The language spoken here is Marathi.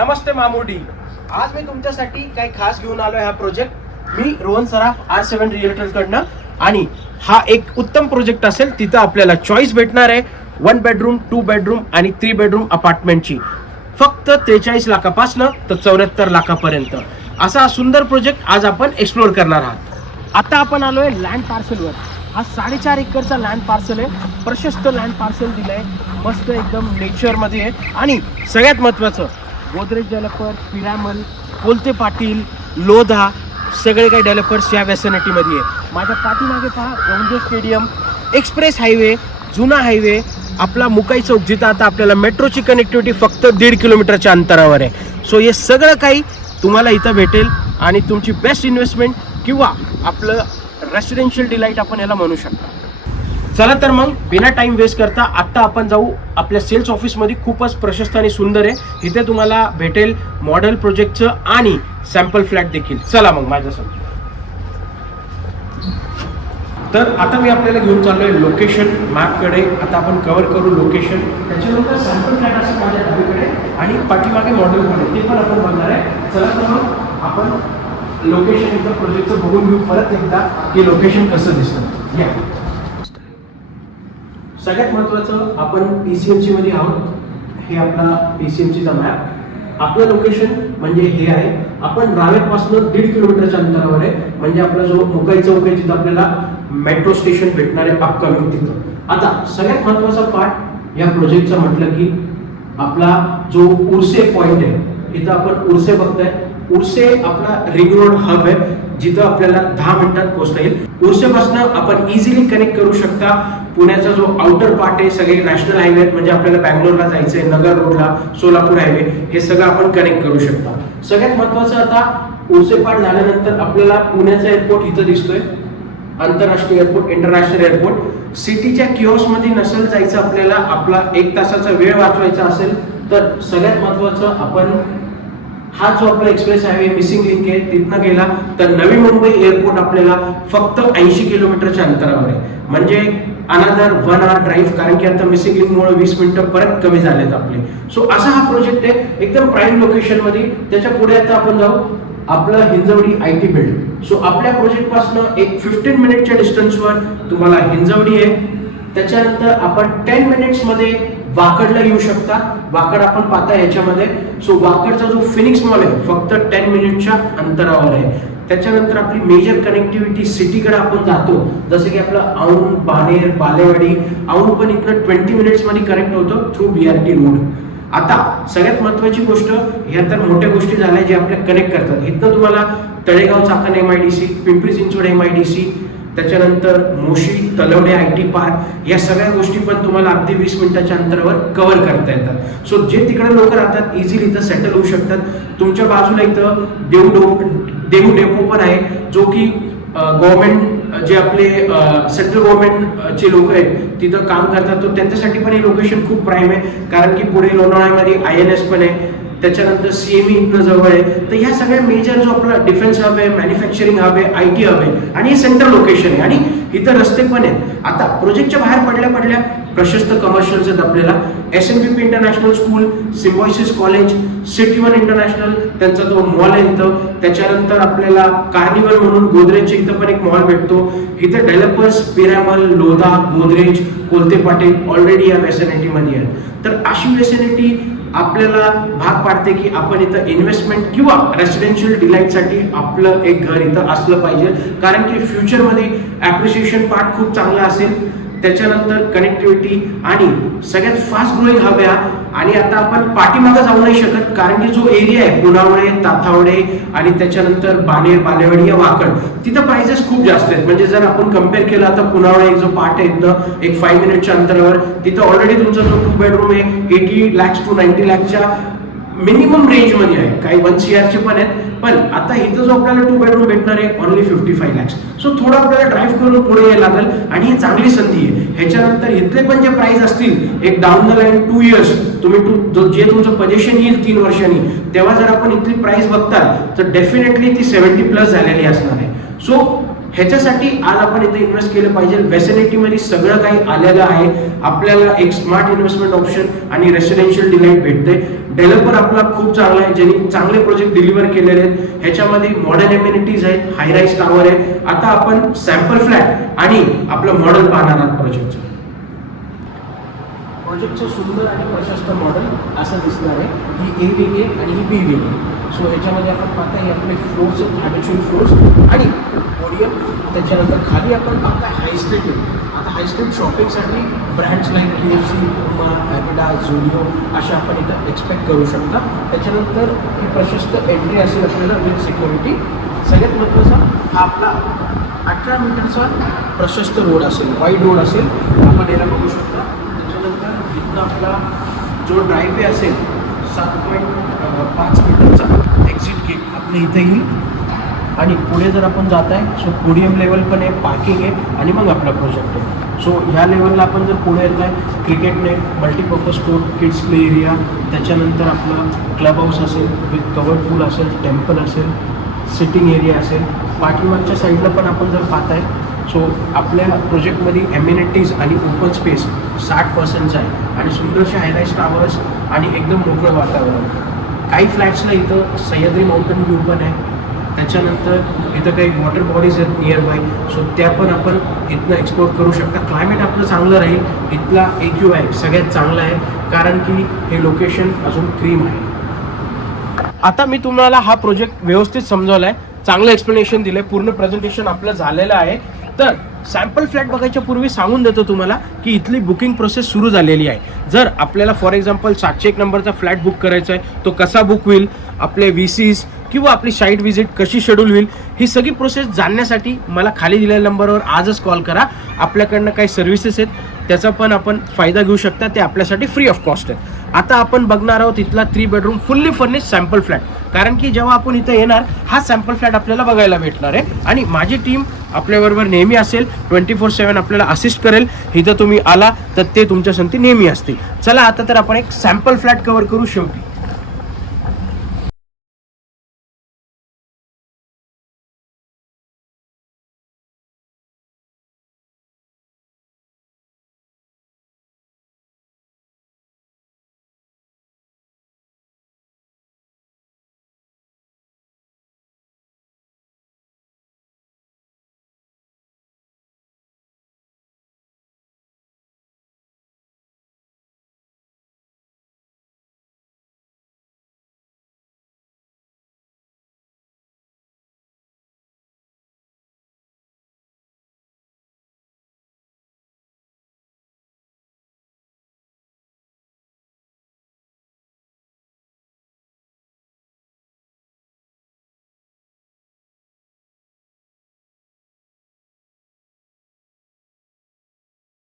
नमस्ते मामुडी. आज मी तुमच्यासाठी काही खास घेऊन आलोय हा प्रोजेक्ट. मी रोहन सराफ R7 रिअल्टर कडनं, आणि हा एक उत्तम प्रोजेक्ट असेल. तिथं आपल्याला चॉईस भेटणार आहे 1 बेडरूम 2 बेडरूम आणि 3 बेडरूम अपार्टमेंटची, फक्त 43 लाखापासून तर 74 लाखापर्यंत. असा सुंदर प्रोजेक्ट आज आपण एक्सप्लोर करणार आहात. आता आपण आलोय लँड पार्सलवर. हा 4.5 एकरचा लँड पार्सल आहे. प्रशस्त लँड पार्सल दिलंय, मस्त एकदम नेचरमध्ये आहे. आणि सगळ्यात महत्त्वाचं, गोदरेज डेव्हलपर, पिरामल, कोलते पाटील, लोधा, सगळे काही डेव्हलपर्स या व्यासनिटीमध्ये आहे. माझ्या पाठीमागे पहा गौंडे स्टेडियम, एक्सप्रेस हायवे, जुना हायवे, आपला मुकाई चौक, जिथं आता आपल्याला मेट्रोची कनेक्टिव्हिटी फक्त 1.5 किलोमीटरच्या अंतरावर आहे. सो हे सगळं काही तुम्हाला इथं भेटेल आणि तुमची बेस्ट इन्व्हेस्टमेंट किंवा आपलं रेसिडेन्शियल डिलाईट आपण याला म्हणू शकता. चला तर मग बिना टाइम वेस्ट करता आत्ता आपण जाऊ आपल्या सेल्स ऑफिसमध्ये. खूपच प्रशस्त आणि सुंदर आहे. इथे तुम्हाला भेटेल मॉडेल प्रोजेक्टचं आणि सॅम्पल फ्लॅट देखील. चला मग माझ्यासोबत. तर आता मी आपल्याला घेऊन चाललोय लोकेशन मॅपकडे. आता आपण कव्हर करू लोकेशन, त्याच्यानंतर सॅम्पल फ्लॅट असं माझ्या डावीकडे आणि पाठीमागे मॉडेलकडे, ते पण आपण बघणार आहे. चला तर मग आपण लोकेशन एकदा प्रोजेक्टचं बघून घेऊ परत एकदा की लोकेशन कसं दिसतं. या सगळ्यात महत्त्वाचं, आपण PCMC मध्ये आहोत. हे आपला PCMCचा मॅप. आपलं लोकेशन म्हणजे हे आहे. आपण रावेरपासून 1.5 किलोमीटरच्या अंतरावर आहे. म्हणजे आपला जो मुकाई चौक आहे तिथं आपल्याला मेट्रो स्टेशन भेटणार आहे अपकमिंग तिथं. आता सगळ्यात महत्त्वाचा पार्ट या प्रोजेक्टचा म्हटलं की आपला जो उर्से पॉईंट आहे, इथं आपण उर्से बघताय. उर्से आपला रिंग रोड हब आहे, जिथं आपल्याला 10 मिनिटात पोहोचता येईल. उर्सेपासून आपण इझिली कनेक्ट करू शकता पुण्याचा जो आउटर पार्ट आहे. सगळे नॅशनल हायवे आहेत, म्हणजे आपल्याला बँगलोरला जायचं आहे, नगर रोडला, सोलापूर हायवे, हे सगळं आपण कनेक्ट करू शकता. सगळ्यात महत्त्वाचं, आता उर्से पार्ट झाल्यानंतर आपल्याला पुण्याचा एअरपोर्ट इथं दिसतोय, आंतरराष्ट्रीय एअरपोर्ट, इंटरनॅशनल एअरपोर्ट. सिटीच्या किओस्कमध्ये नसेल जायचं आपल्याला, आपला 1 तासाचा वेळ वाचवायचा असेल तर सगळ्यात महत्त्वाचं, आपण हा जो आपला एक्सप्रेस हायवे मिसिंग लिंक आहे तिथनं गेला तर नवी मुंबई एअरपोर्ट आपल्याला फक्त 80 किलोमीटरच्या अंतरावर आहे. म्हणजे अनदर 1 आवर ड्राईव्ह, कारण की आता मिसिंग लिंकमुळे 20 मिनिटं परत कमी झालेत आपले. सो असा हा प्रोजेक्ट आहे, एकदम प्राईम लोकेशनमध्ये. त्याच्या पुढे आता आपण जाऊ आपलं हिंजवडी IT बिल्ड. सो आपल्या प्रोजेक्ट पासून एक 15 मिनिटच्या डिस्टन्सवर तुम्हाला हिंजवडी आहे. त्याच्यानंतर आपण 10 मिनिट्स मध्ये वाकडला येऊ शकता. वाकड आपण पाहता याच्यामध्ये. सो वाकडचा जो फिनिक्स मॉल आहे फक्त 10 मिनिटच्या अंतरावर आहे. त्याच्यानंतर आपली मेजर कनेक्टिव्हिटी सिटीकडे आपण जातो, जसं की आपलं औंध, बाणेर, बालेवाडी. औंध पण इथं 20 मिनिट्स मध्ये कनेक्ट होतो थ्रू BRT रोड. आता सगळ्यात महत्त्वाची गोष्ट, ह्या तर मोठ्या गोष्टी झाल्या जे आपल्या कनेक्ट करतात. इथं तुम्हाला तळेगाव चाकण MIDC, पिंपरी चिंचवड MIDC, त्याच्यानंतर मोशी, तलवडे IT पार्क, या सगळ्या गोष्टी पण तुम्हाला अगदी 20 मिनिटाच्या अंतरावर कव्हर करता येतात. सो जे तिकडे लोक राहतात इझिली इथं सेटल होऊ शकतात. तुमच्या बाजूला इथं देहू डेपो पण आहे, जो की गव्हर्नमेंट जे आपले सेंट्रल गव्हर्नमेंटचे लोक आहेत तिथं काम करतात, तर त्यांच्यासाठी पण हे लोकेशन खूप प्राईम आहे. कारण की पुढे लोणावळ्यामध्ये INS पण आहे, त्याच्यानंतर CME इथनं जवळ आहे. तर ह्या सगळ्या मेजर जो आपला डिफेन्स हब आहे, मॅन्युफॅक्चरिंग हब आहे, IT हब आहे, आणि हे सेंट्रल लोकेशन आहे, आणि इथं रस्ते पण आहेत. आता प्रोजेक्टच्या बाहेर पडल्या प्रशस्त कमर्शियल्स आहेत आपल्याला. SNPP international school, Symbiosis college, city 1 international, त्यांचा तो मॉल आहे इथं. त्याच्यानंतर आपल्याला कार्निवल म्हणून गोदरेजचे इथं पण एक मॉल भेटतो. इथं डेव्हलपर्स पिरामल, लोधा, गोदरेज, कोलते पाटील ऑलरेडी या व्यासनिटीमध्ये आहेत. तर अशी व्यासनिटी आपल्याला भाग पाडते की आपण इथं इन्व्हेस्टमेंट किंवा रेसिडेन्शियल डिलाईटसाठी आपलं एक घर इथं असलं पाहिजे. कारण की फ्युचरमध्ये ॲप्रिशिएशन पार्ट खूप चांगला असेल. त्याच्यानंतर कनेक्टिव्हिटी आणि सगळ्यात फास्ट ग्रोईंग हब आहे. आणि आता आपण पाठीमागं जाऊ नाही शकत, कारण की जो एरिया आहे पुनावळे, ताथावडे आणि त्याच्यानंतर बाणेर, बालेवाडी या वाकड, तिथं प्राइसेस खूप जास्त आहेत. म्हणजे जर आपण कम्पेअर केलं, आता पुनावळे एक जो पार्ट आहे इथं एक 5 मिनिटच्या अंतरावर, तिथं ऑलरेडी तुमचा जो 2 बेडरूम आहे 80 lakhs to 90 lakhsच्या मिनिमम रेंज मध्ये आहे. काही 1 CR चे पण आहेत, पण आता इथं जो आपल्याला 2 बेडरूम भेटणार आहे ओनली 55 lakhs. सो थोडं आपल्याला ड्राईव्ह करून पुढे यायला लागेल, आणि ही चांगली संधी आहे. ह्याच्यानंतर इथले पण जे प्राइस असतील एक डाऊन द लाईन 2 years, तुम्ही जे तुमचं पोझिशन येईल 3 वर्षांनी, तेव्हा जर आपण इथली प्राइस बघता तर डेफिनेटली ती 70+ झालेली असणार आहे. सो ह्याच्यासाठी आज आपण इथे इन्व्हेस्ट केलं पाहिजे. व्हॅसिलिटीमध्ये सगळं काही आलेलं आहे. आपल्याला एक स्मार्ट इन्व्हेस्टमेंट ऑप्शन आणि रेसिडेन्शियल डिलाईट भेटते. डेव्हलपर आपला खूप चांगला आहे, ज्यांनी चांगले प्रोजेक्ट डिलिव्हर केलेले आहेत. ह्याच्यामध्ये मॉडर्न एम्युनिटीज आहेत, हाय राईज टावर आहे. आता आपण सॅम्पल फ्लॅट आणि आपलं मॉडेल पाहणार आहात प्रोजेक्टचं. प्रोजेक्टचं सुंदर आणि प्रशस्त मॉडेल असं दिसणार आहे. ही ए विंग आहे आणि ही बी विंग आहे. सो ह्याच्यामध्ये आपण पाहता हे आपले फ्लोर्स आहेत, हॅबिच्युअल फ्लोर्स आणि पोडियम. त्याच्यानंतर खाली आपण पाहता हाय स्ट्रीट आहे. आता हाय स्ट्रीट शॉपिंगसाठी ब्रँड्स लाईक KFC, पुमा, ॲडिडास, झुडिओ अशा आपण इथं एक्सपेक्ट करू शकता. त्याच्यानंतर ही प्रशस्त एंट्री असेल आपल्याला विथ सिक्युरिटी. सगळ्यात महत्त्वाचा हा आपला 18 मीटरचा प्रशस्त रोड असेल, वाईड रोड असेल, आपण याला बघू शकता. त्याच्यानंतर इथनं आपला जो ड्राईव्हवे असेल 7.5 मीटरचा एक्झिट गेट आपल्या इथे येईल. आणि पुढे जर आपण जात आहे सो पोडियम लेवल पण आहे, पार्किंग आहे आणि मग आपला प्रोजेक्ट आहे. सो ह्या लेवलला आपण जर पुढे येत आहे cricket net, multipurpose court, kids play area, त्याच्यानंतर आपलं क्लब हाऊस असेल विथ कवर्ड पूल असेल, टेम्पल असेल, सिटिंग एरिया असेल. पाठीमागच्या साईडला पण आपण जर पाहत आहे सो आपल्या प्रोजेक्टमध्ये एम्युनिटीज आणि ओपन स्पेस 60% आहे आणि सुंदरशे हायराईज टावर्स आणि एकदम मोकळं वातावरण. काही फ्लॅट्सला इथं सह्याद्री माउंटन व्ह्यू पण आहे. त्याच्यानंतर इथं काही वॉटर बॉडीज आहेत नियर बाय, सो त्या पण आपण इथनं एक्सप्लोर करू शकता. क्लायमेट आपलं चांगलं राहील. इथला AQI सगळ्यात चांगला आहे कारण की हे लोकेशन अजून क्रीम आहे. आता मी तुम्हाला हा प्रोजेक्ट व्यवस्थित समजावला आहे, चांगलं एक्सप्लेनेशन दिलं आहे, पूर्ण प्रेझेंटेशन आपलं झालेलं आहे. तर सॅम्पल फ्लॅट बघायच्या पूर्वी सांगून देतो तुम्हाला की इथली बुकिंग प्रोसेस सुरू झालेली आहे. जर आपल्याला फॉर एक्झाम्पल 701 नंबरचा फ्लॅट बुक करायचा आहे तो कसा बुक होईल, आपले VCs किंवा आपली साईट व्हिजिट कशी शेड्यूल होईल, ही सगळी प्रोसेस जाणण्यासाठी मला खाली दिलेल्या नंबरवर आजच कॉल करा. आपल्याकडनं काही सर्व्हिसेस आहेत त्याचा पण आपण फायदा घेऊ शकता, ते आपल्यासाठी फ्री ऑफ कॉस्ट आहे. आता आपण बघणार आहोत इथला 3 bedroom fully furnish sample flat, कारण की जेव्हा आपण इथं येणार हा सॅम्पल फ्लॅट आपल्याला बघायला भेटणार आहे आणि माझी टीम आपल्याबरोबर नेहमी असेल, 24/7 आपल्याला असिस्ट करेल. इथं तुम्ही आला तर ते तुमच्या संगती नेहमी असतील. चला आता तर आपण एक सॅम्पल फ्लॅट कव्हर करू शेवटी.